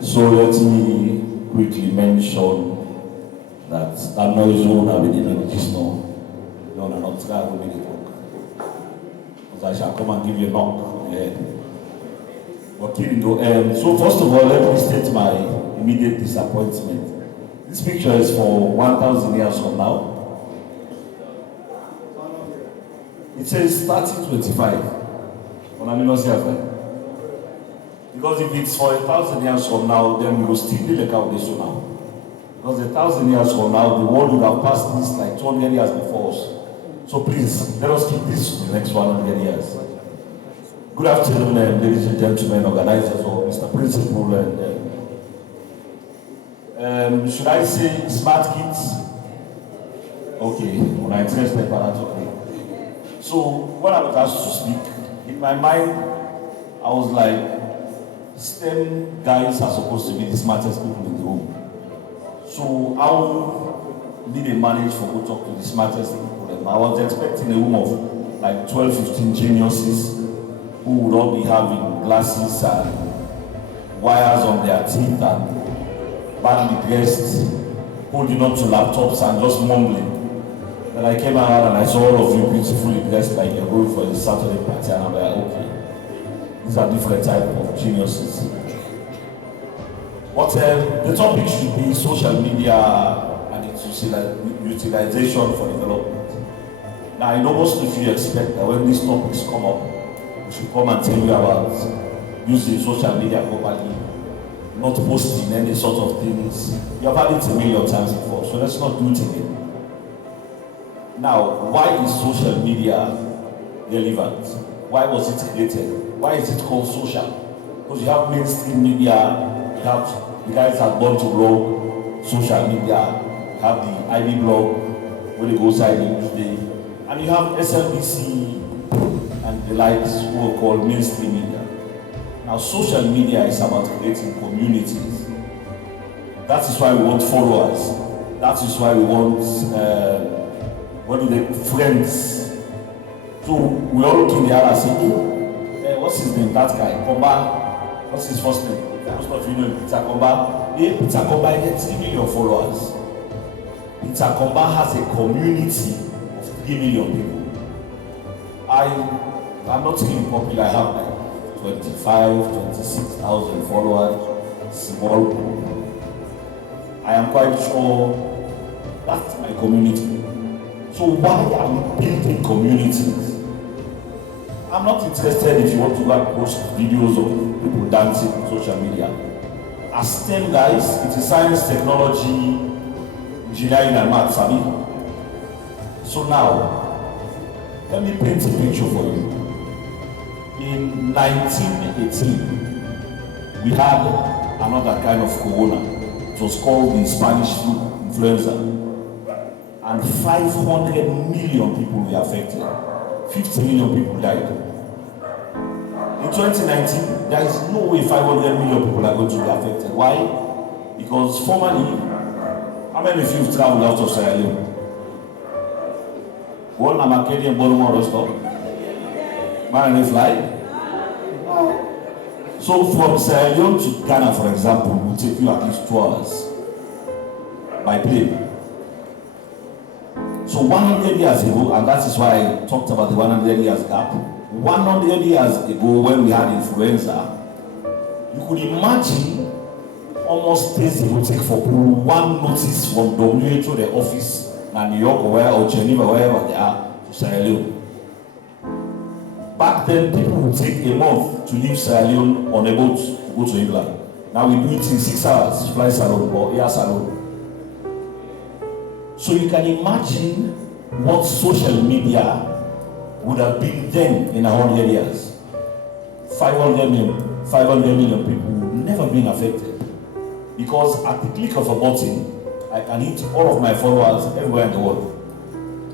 So let me quickly mention that noise won't have any energies no. No, not try to make it work. Because I shall come and give you a knock. Yeah. Okay, so first of all, let me state my immediate disappointment. This picture is for 1,000 years from now. It says 3025. Because if it's for 1,000 years from now, then we will still be like how they show now. Because 1,000 years from now, the world would have passed this like 200 years before us. So please, let us keep this for the next 100 years. Good afternoon, ladies and gentlemen, organizers, or Mr. Principal, and should I say smart kids? Okay, when I trace the parents, okay. So when I was asked to speak, in my mind, I was like, STEM guys are supposed to be the smartest people in the room. So how did they manage for go talk to the smartest people? I was expecting a room of like 12, 15 geniuses who would all be having glasses and wires on their teeth and badly dressed, holding on to laptops and just mumbling. Then I came out and I saw all of you beautifully dressed like you're going for a Saturday party, and I'm like, okay. These are different types of geniuses. But the topic should be social media and its utilization for development. Now, I know most of you expect that when these topics come up, we should come and tell you about using social media properly, not posting any sort of things. You have had it a million times before, so let's not do it again. Now, why is social media relevant? Why was it created? Why is it called social? Because you have mainstream media, you have the guys that born to blog, social media, you have the IB blog, where they go side each day, and you have SLBC and the likes who are called mainstream media. Now, social media is about creating communities. That is why we want followers. That is why we want, friends. So we all look in the other and say, what's his name? That guy, Komba. What's his first name? Most of you know Peter Komba. Peter Komba gets 3 million followers. Peter Komba has a community of 3 million people. I'm not really popular. I have like 25, 26,000 followers. Small group. I am quite sure that's my community. So why are we building communities? I'm not interested if you want to go and post videos of people dancing on social media. As STEM guys, it is science, technology, engineering, and maths. So now, let me paint a picture for you. In 1918, we had another kind of corona. It was called the Spanish flu, influenza. And 500 million people were affected. 50 million people died. In 2019, there is no way 500 million people are going to be affected. Why? Because formerly, how many of you have traveled out of Sierra Leone? One Namakedi and Bonomo stop. Man, they fly. So from Sierra Leone to Ghana, for example, will take you at least 2 hours by plane. So 100 years ago, and that is why I talked about the 100 years gap, 100 years ago when we had influenza, you could imagine almost days it would take for one notice from WHO, the office, in New York or Geneva, wherever they are, to Sierra Leone. Back then, people would take a month to leave Sierra Leone on a boat to go to England. Now we do it in 6 hours, fly salon or air salon. So you can imagine what social media would have been then in 100 years. 500 million people would never been affected. Because at the click of a button, I can hit all of my followers everywhere in the world.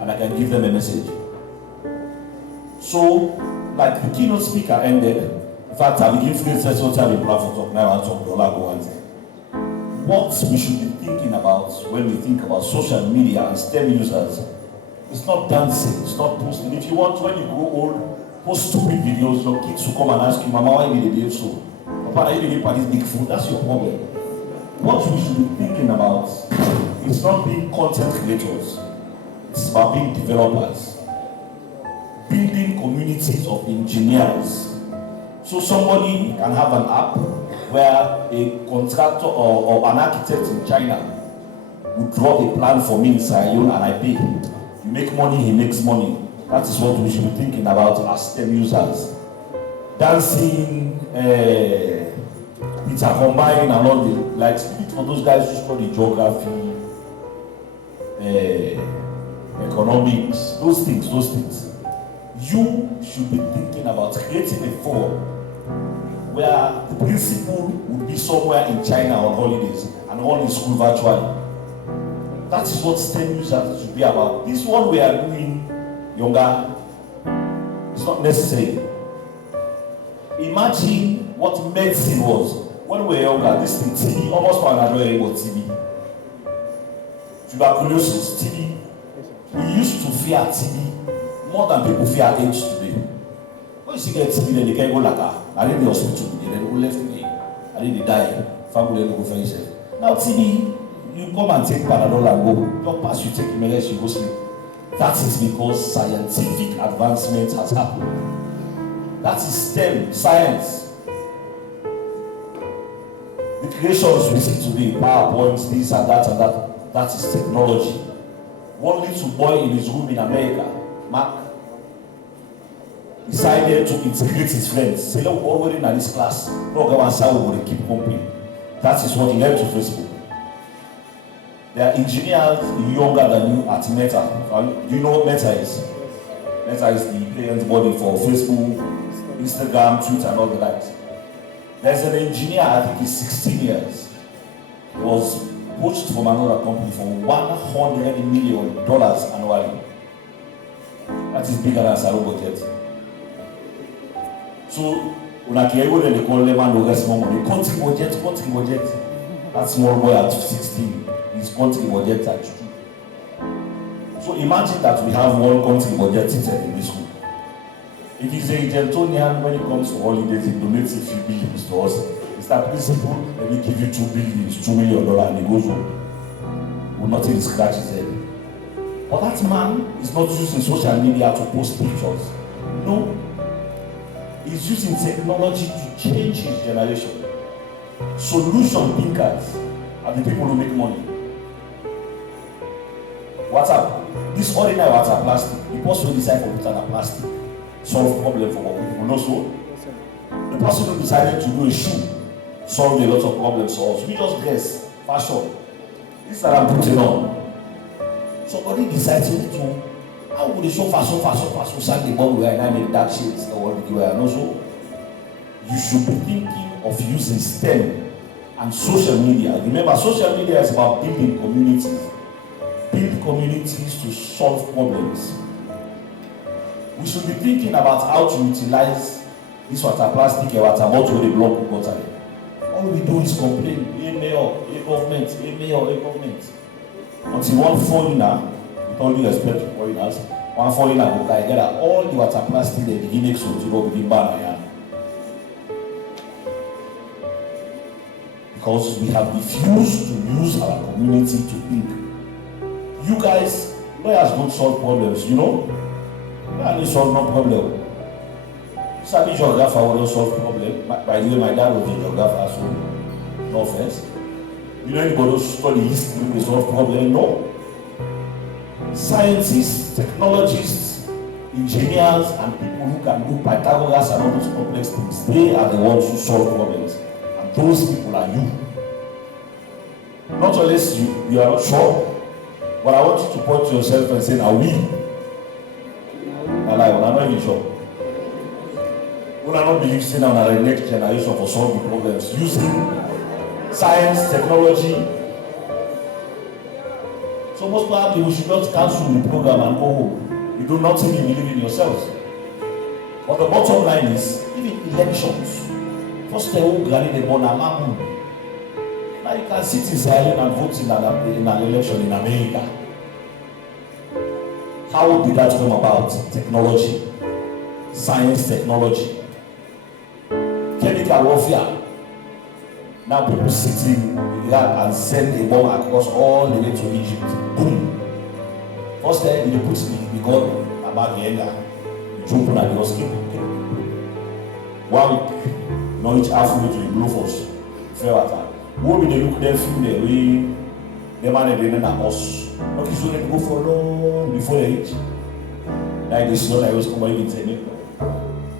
And I can give them a message. So, like the keynote speaker ended, in fact, I begin to say what time in platform now and talk go and what we should be thinking about when we think about social media and STEM users, it's not dancing, it's not posting. If you want, when you grow old, post stupid videos, your kids will come and ask you, Mama, why did they behave so? Papa, partner, you didn't this big food, that's your problem. What we should be thinking about is not being content creators, it's about being developers. Building communities of engineers. So somebody can have an app where a contractor or an architect in China would draw a plan for me in Sierra Leone and I pay. You make money, he makes money. That is what we should be thinking about as STEM users. Dancing, it's a combine and all the, like for those guys who study geography, economics, those things. You should be thinking about creating a forum where the principal would be somewhere in China on holidays and all the school virtually. That is what STEM users should be about. This one we are doing younger, it's not necessary. Imagine what medicine was when we were younger. This thing, TB, almost paranoid about TB. Tuberculosis, TB. We used to fear TB more than people fear AIDS today. When you see get TB, then they can go like I in the hospital, then they go left me, and then they die. Family then go finish it. Now TB, you come and take Panadol and go. Your pass, you take medicine, you go sleep. That is because scientific advancement has happened. That is STEM, science. The creations we see today, PowerPoints, this and that, that is technology. One little boy in his room in America, Mark, decided to integrate his friends. Say, look, already in this class, program and sound will keep pumping. That is what he led to Facebook. There are engineers younger than you at Meta. Do you know what Meta is? Meta is the parent body for Facebook, Instagram, Twitter, and all the likes. There's an engineer, I think he's 16 years. He was poached from another company for $100 million annually. That is bigger than Saro budget. So, when I came over, they call them and get small money. Country budget. That small boy at 16, his country budget at 2. So imagine that we have one country budget seated in this school. If he's a Gentonian, when it comes to holidays, he donates a few billions to us. It's that principle, let me give you $2 billion, $2 million, and he goes home. Will nothing scratch his head. But that man is not using social media to post pictures. No. He's using technology to change his generation. Solution thinkers are the people who make money. WhatsApp, this ordinary WhatsApp plastic, the person who decided to put on a plastic, solve problem for people. No, so the person who decided to do a shoe solved a lot of problems for us. We just dress, fashion. This that I'm putting on. Somebody decided to, how would they show fashion, sand the ball where I make dark shades or what you wear? No, so you should be thinking of using STEM and social media. Remember, social media is about building communities. Build communities to solve problems. We should be thinking about how to utilize this water plastic or water bottle they block water. All we do is complain, a government. Until one foreigner, with all due respect to foreigners, one foreigner will get all the water plastic they begin to begin ban. Because we have refused to use our community to think. You guys, lawyers don't solve problems, you know? Lawyers solve no problem. Study geographer will not solve problem. By the way, my dad was a geographer, so no offense. You know anybody who study history will solve problem? No. Scientists, technologists, engineers, and people who can do Pythagoras and all those complex things, they are the ones who solve problems. And those people are you. Not unless you are not sure. But I want you to point to yourself and say, are we? I'm not even sure. We are not believing on our next generation for solving problems using science, technology. So most probably we should not cancel the program and go home. You do not think you believe in yourselves. But the bottom line is, even elections, first they will grant the bonamamu. Now you can sit in Sierra and vote in an election in America. How did that come about? Technology, science, technology, chemical warfare. Now people sitting in Iraq and send a bomb across all the way to Egypt. Boom. First time they put the gun about the anger. The jump on the escape. 1 week. Now each halfway to the blue force. Fair attack. What will they look there film there? The man they didn't have us. Okay, so they go for long before they reach. Like this, not like was coming in technique.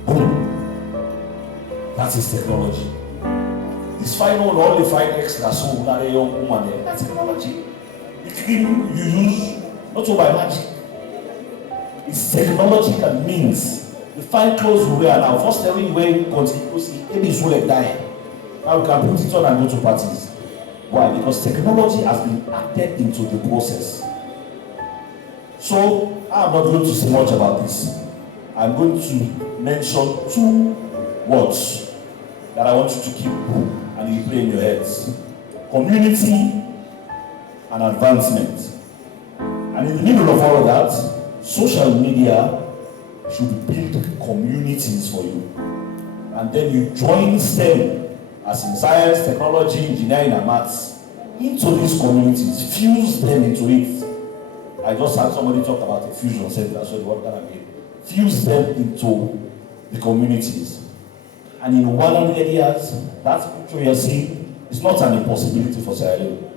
Boom. That is technology. This final one, all the 5X that's so that a young woman there. That's technology. The cream you use, not all by magic. It's technological means. The fine clothes we wear now, first time we wear continuously, maybe it's like dying. Now we can put it on and go to parties. Why? Because technology has been added into the process. So, I'm not going to say much about this. I'm going to mention 2 words that I want you to keep and you play in your heads. Community and advancement. And in the middle of all of that, social media should build communities for you. And then you join STEM, as in science, technology, engineering, and maths, into these communities, fuse them into it. I just had somebody talk about a fusion center, so what can I mean? Fuse them into the communities. And in one of the areas, that picture you're seeing is not an impossibility for Sierra Leone.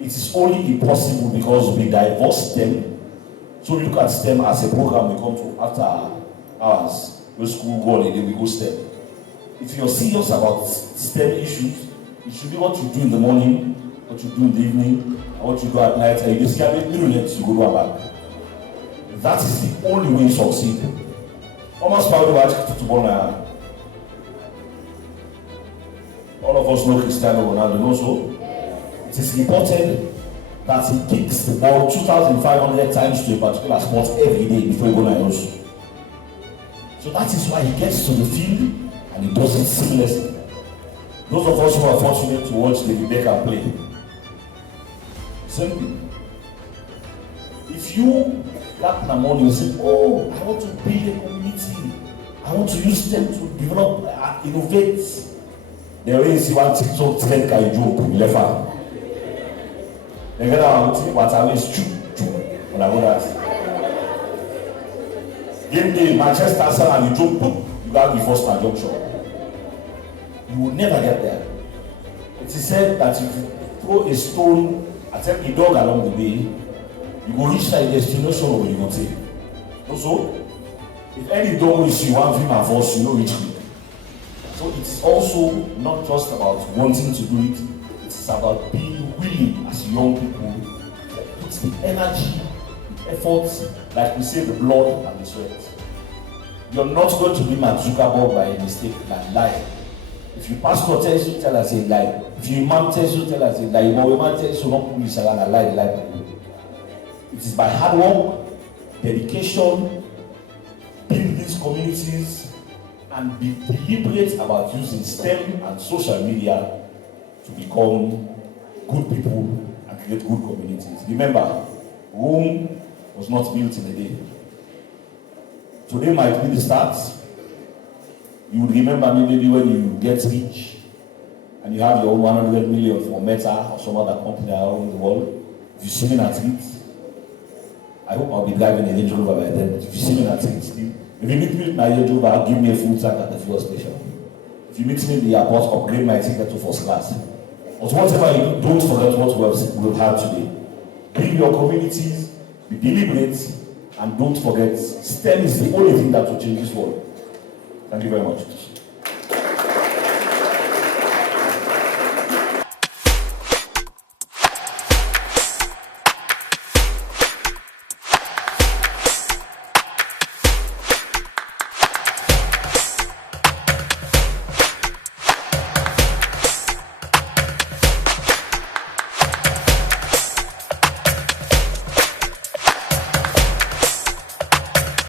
It is only impossible because we diverse STEM. So we look at STEM as a program we come to after hours. Go school, go holiday, we go STEM. If you're serious about STEM issues, it should be what you do in the morning, what you do in the evening, and what you do at night, and you discover minutes you go to back. That is the only way you succeed. Almost proud of that. All of us know Cristiano Ronaldo, no so? It is reported that he kicks the ball 2,500 times to a particular spot every day before he goes to house. So that is why he gets to the field and he does it seamlessly. Those of us who are fortunate to watch David Beckham play, same thing. If you get in the morning and say, oh, I want to build a community, I want to use them to develop, innovate, they already see one TikTok trend can joke in left hand. They get out what I always choo when I go that. Game day, Manchester Arsenal and you joke, boom, you got to be first and jump shot. You will never get there. It is said that if you throw a stone at every dog along the way, you will reach that destination where you will take. Also, if any dog will see one film and force, you know which quick. So it's also not just about wanting to do it, it's about being willing as young people to put the energy, the efforts, like we say, the blood and the sweat. You're not going to be Mark Zuckerberg by a mistake, like lie. If your pastor tells you, tell us a lie. If your imam tells you, tell us a lie. If your imam tells you, don't police and lie, the lie. It is by hard work, dedication, build these communities, and be deliberate about using STEM and social media to become good people and create good communities. Remember, Rome was not built in a day. Today might be the start. You would remember me maybe when you get rich and you have your own 100 million from Meta or some other company around the world. If you see me at it, I hope I'll be driving a Range Rover by then. If you see me at it, if you meet me in my Range Rover, give me a full tank at the fuel station. If you meet me in the airport, upgrade my ticket to first class. But whatever you do, don't forget what we've had today. Build your communities, be deliberate, and don't forget, STEM is the only thing that will change this world. Thank you very much.